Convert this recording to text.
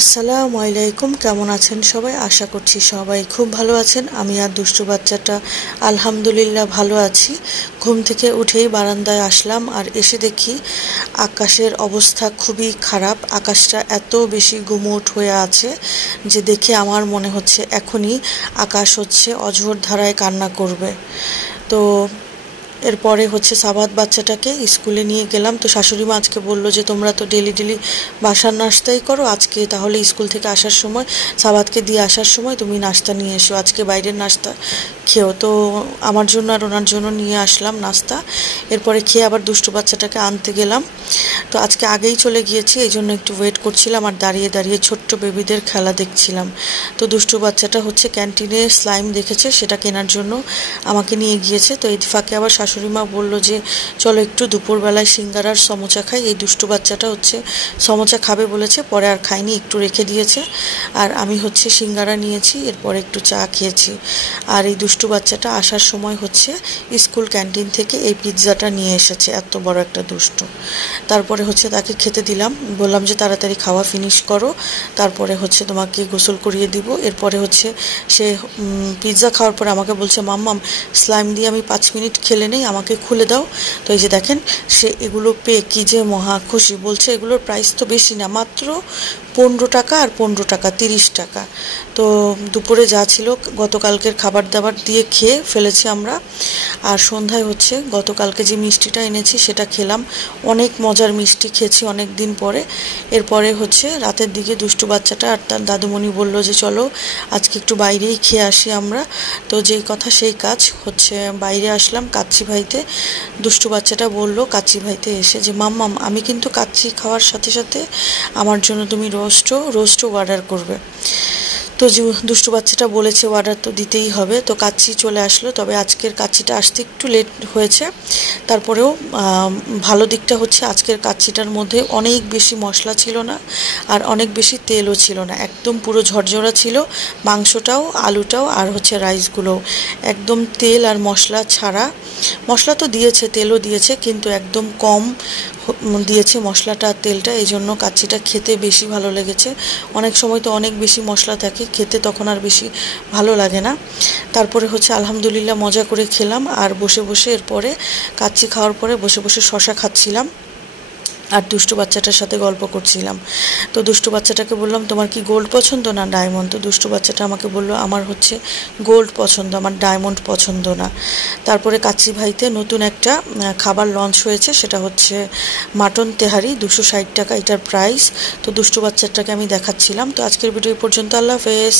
আসসালামু আলাইকুম। কেমন আছেন সবাই? আশা করছি সবাই খুব ভালো আছেন। আমি আর দুষ্টু বাচ্চাটা আলহামদুলিল্লাহ ভালো আছি। ঘুম থেকে উঠেই বারান্দায় আসলাম, আর এসে দেখি আকাশের অবস্থা খুবই খারাপ। আকাশটা এত বেশি গুমোট হয়ে আছে যে দেখে আমার মনে হচ্ছে এখনই আকাশ অঝোর ধারায় কান্না করবে। তো এরপরে সাবাত বাচ্চাটাকে স্কুলে নিয়ে গেলাম। তো শাশুড়ি মা আজকে বললো যে তোমরা তো ডেলি ডেলি বাসার নাস্তাই করো, আজকে তাহলে স্কুল থেকে আসার সময় সাবাতকে দিয়ে আসার সময় তুমি নাস্তা নিয়ে এসো, আজকে বাইরের নাস্তা খেও। তো আমার জন্য আর ওনার জন্য নিয়ে আসলাম নাস্তা। এরপরে খেয়ে আবার দুষ্টু বাচ্চাটাকে আনতে গেলাম। তো আজকে আগেই চলে গিয়েছি, এই জন্য একটু ওয়েট করছিলাম আর দাঁড়িয়ে দাঁড়িয়ে ছোট্ট বেবিদের খেলা দেখছিলাম। তো দুষ্টু বাচ্চাটা ক্যান্টিনে স্লাইম দেখেছে, সেটা কেনার জন্য আমাকে নিয়ে গিয়েছে। তো এই ফাঁকে আবার শাশুড়ি মা বললো যে চলো একটু দুপুরবেলায় সিঙ্গারার সমোচা খাই। এই দুষ্টু বাচ্চাটা সমোচা খাবে বলেছে, পরে আর খাইনি, একটু রেখে দিয়েছে। আর আমি সিঙ্গারা নিয়েছি, এরপরে একটু চা খেয়েছি। আর এই দুষ্টু বাচ্চাটা আসার সময় স্কুল ক্যান্টিন থেকে এই পিৎজাটা নিয়ে এসেছে, এত বড় একটা দুষ্টু। তারপরে তাকে খেতে দিলাম, বললাম যে তাড়াতাড়ি খাওয়া ফিনিশ করো, তারপরে তোমাকে গোসল করিয়ে দিব। এরপরে সে পিৎজা খাওয়ার পরে আমাকে বলছে মাম্মাম স্লাইম দিয়ে আমি 5 মিনিট খেলে নেই, আমাকে খুলে দাও। তো এই যে দেখেন, সে এগুলো পেয়ে কি যে মহা খুশি। বলছে এগুলোর প্রাইস তো বেশি না, মাত্র 15 টাকা, আর 15 টাকা 30 টাকা। তো দুপুরে যা ছিল গতকালকের খাবার দাবার দিয়ে খেয়ে ফেলেছি আমরা। আর সন্ধ্যায় গতকালকে যে মিষ্টিটা এনেছি সেটা খেলাম, অনেক মজার মিষ্টি খেয়েছি অনেক দিন পরে। এরপরে রাতের দিকে দুষ্টু বাচ্চাটা আর তার দাদুমণি বলল যে চলো আজকে একটু বাইরেই খেয়ে আসি আমরা। তো যেই কথা সেই কাজ, বাইরে আসলাম কাচ্চি ভাইতে। দুষ্টু বাচ্চাটা বলল কাচ্চি ভাইতে এসে যে মাম্মাম আমি কিন্তু কাচ্চি খাওয়ার সাথে সাথে আমার জন্য তুমি রোস্টও অর্ডার করবে। তো দুষ্টু বাচ্চাটা বলেছে অর্ডার তো দিতেই হবে। তো কাচ্চি চলে আসলো, তবে আজকের কাচ্চিটা আসতে একটু লেট হয়েছে। তারপরেও ভালো দিকটা আজকের কাচ্চিটার মধ্যে অনেক বেশি মশলা ছিল না, আর অনেক বেশি তেলও ছিল না, একদম পুরো ঝরঝরা ছিল। মাংসটাও, আলুটাও, আর রাইসগুলোও একদম তেল আর মশলা ছাড়া। মশলা তো দিয়েছে, তেলও দিয়েছে, কিন্তু একদম কম দিয়েছে মশলাটা আর তেলটা, এই জন্য কাচ্চিটা খেতে বেশি ভালো লেগেছে। অনেক সময় তো অনেক বেশি মশলা থাকে, খেতে তখন আর বেশি ভালো লাগে না। তারপরে আলহামদুলিল্লাহ মজা করে খেলাম, আর বসে বসে এরপরে কাচ্চি খাওয়ার পরে বসে বসে শশা খাচ্ছিলাম আর দুষ্টু বাচ্চাটার সাথে গল্প করছিলাম। তো দুষ্টু বাচ্চাটাকে বললাম তোমার কি গোল্ড পছন্দ না ডায়মন্ড? তো দুষ্টু বাচ্চাটা আমাকে বললো আমার গোল্ড পছন্দ, আমার ডায়মন্ড পছন্দ না। তারপরে কাচ্চি ভাইতে নতুন একটা খাবার লঞ্চ হয়েছে, সেটা মাটন তেহারি, 260 টাকা এটার প্রাইস। তো দুষ্টু বাচ্চাটাকে আমি দেখাচ্ছিলাম। তো আজকের ভিডিও পর্যন্ত, আল্লাহ হাফেজ।